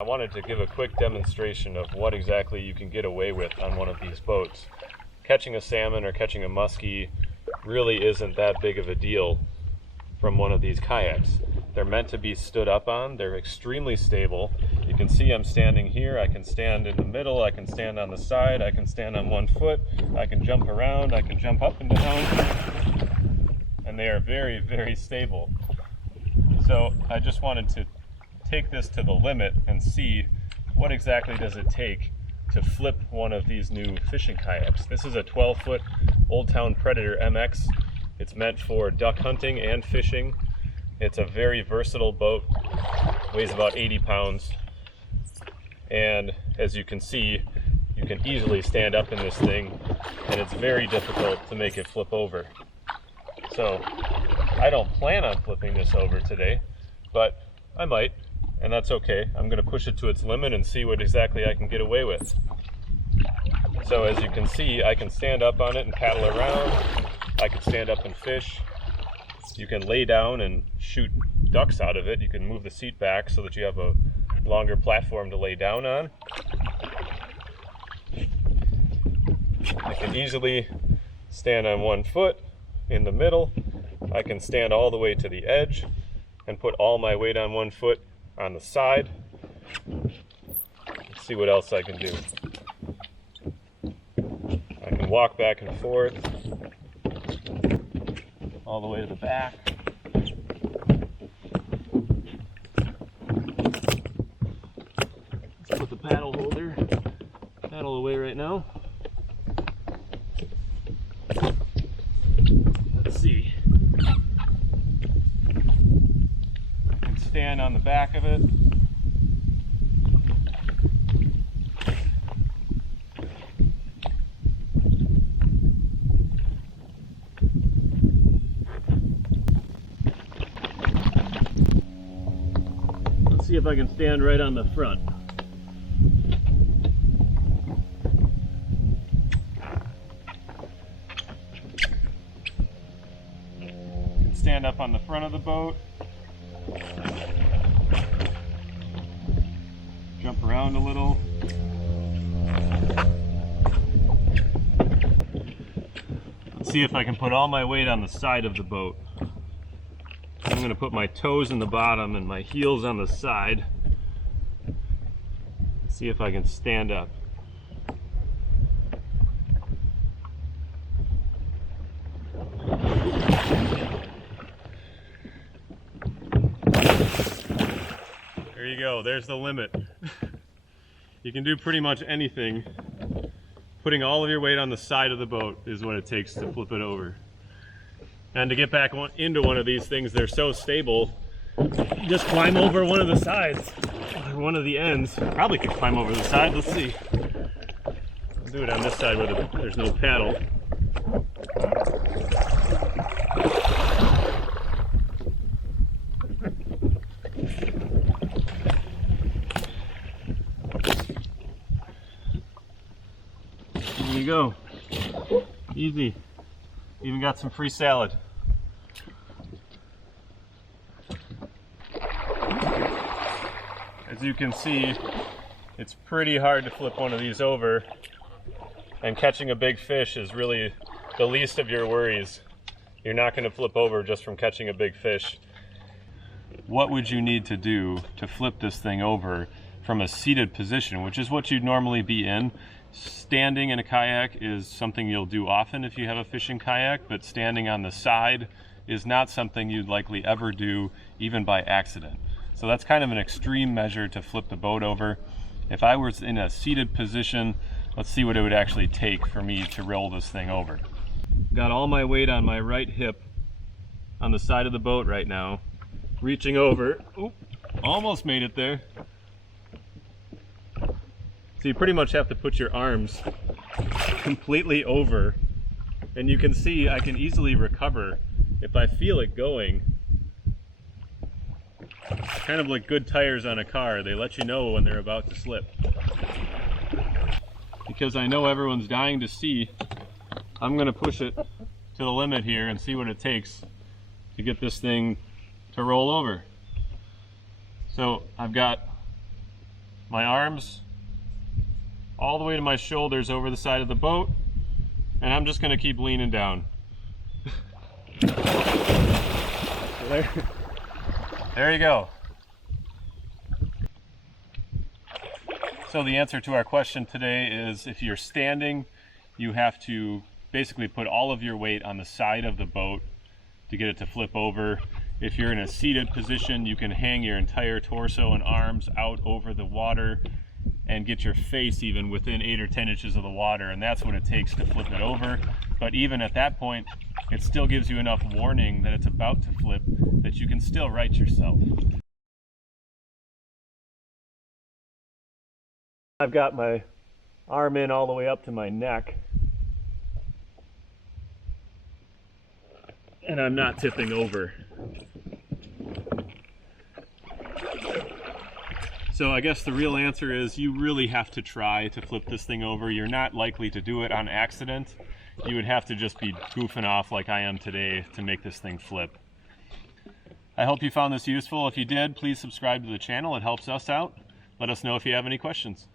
I wanted to give a quick demonstration of what exactly you can get away with on one of these boats. Catching a salmon or catching a muskie really isn't that big of a deal from one of these kayaks. They're meant to be stood up on. They're extremely stable. You can see I'm standing here. I can stand in the middle. I can stand on the side. I can stand on one foot. I can jump around. I can jump up and down. And they are very, very stable. So I just wanted to take this to the limit and see what exactly does it take to flip one of these new fishing kayaks. This is a 12-foot Old Town Predator MX. It's meant for duck hunting and fishing. It's a very versatile boat, weighs about 80 pounds. And as you can see, you can easily stand up in this thing, and it's very difficult to make it flip over. So I don't plan on flipping this over today, but I might. And that's okay. I'm going to push it to its limit and see what exactly I can get away with. So as you can see, I can stand up on it and paddle around. I can stand up and fish. You can lay down and shoot ducks out of it. You can move the seat back so that you have a longer platform to lay down on. I can easily stand on one foot in the middle. I can stand all the way to the edge and put all my weight on one foot on the side. Let's see what else I can do. I can walk back and forth all the way to the back. Let's put the paddle away right now. Let's see. Stand on the back of it. Let's see if I can stand right on the front. Stand up on the front of the boat. Jump around a little. Let's see if I can put all my weight on the side of the boat. I'm going to put my toes in the bottom and my heels on the side. See if I can stand up. There you go, there's the limit. You can do pretty much anything. Putting all of your weight on the side of the boat is what it takes to flip it over. And to get back into one of these things, they're so stable, you just climb over one of the sides, or one of the ends. Probably could climb over the side, let's see. I'll do it on this side where there's no paddle. There you go. Easy. Even got some free salad. As you can see, it's pretty hard to flip one of these over, and catching a big fish is really the least of your worries. You're not going to flip over just from catching a big fish. What would you need to do to flip this thing over from a seated position, which is what you'd normally be in? Standing in a kayak is something you'll do often if you have a fishing kayak, but standing on the side is not something you'd likely ever do, even by accident. So that's kind of an extreme measure to flip the boat over. If I was in a seated position, let's see what it would actually take for me to roll this thing over. Got all my weight on my right hip on the side of the boat right now, reaching over. Oop, almost made it there. So you pretty much have to put your arms completely over, and you can see I can easily recover if I feel it going. Kind of like good tires on a car, they let you know when they're about to slip. Because I know everyone's dying to see, I'm going to push it to the limit here and see what it takes to get this thing to roll over. So I've got my arms all the way to my shoulders over the side of the boat, and I'm just going to keep leaning down. There you go. So the answer to our question today is, if you're standing, you have to basically put all of your weight on the side of the boat to get it to flip over. If you're in a seated position, you can hang your entire torso and arms out over the water and get your face even within 8 or 10 inches of the water, and that's what it takes to flip it over. But even at that point, it still gives you enough warning that it's about to flip that you can still right yourself. I've got my arm in all the way up to my neck, and I'm not tipping over. So I guess the real answer is you really have to try to flip this thing over. You're not likely to do it on accident. You would have to just be goofing off like I am today to make this thing flip. I hope you found this useful. If you did, please subscribe to the channel. It helps us out. Let us know if you have any questions.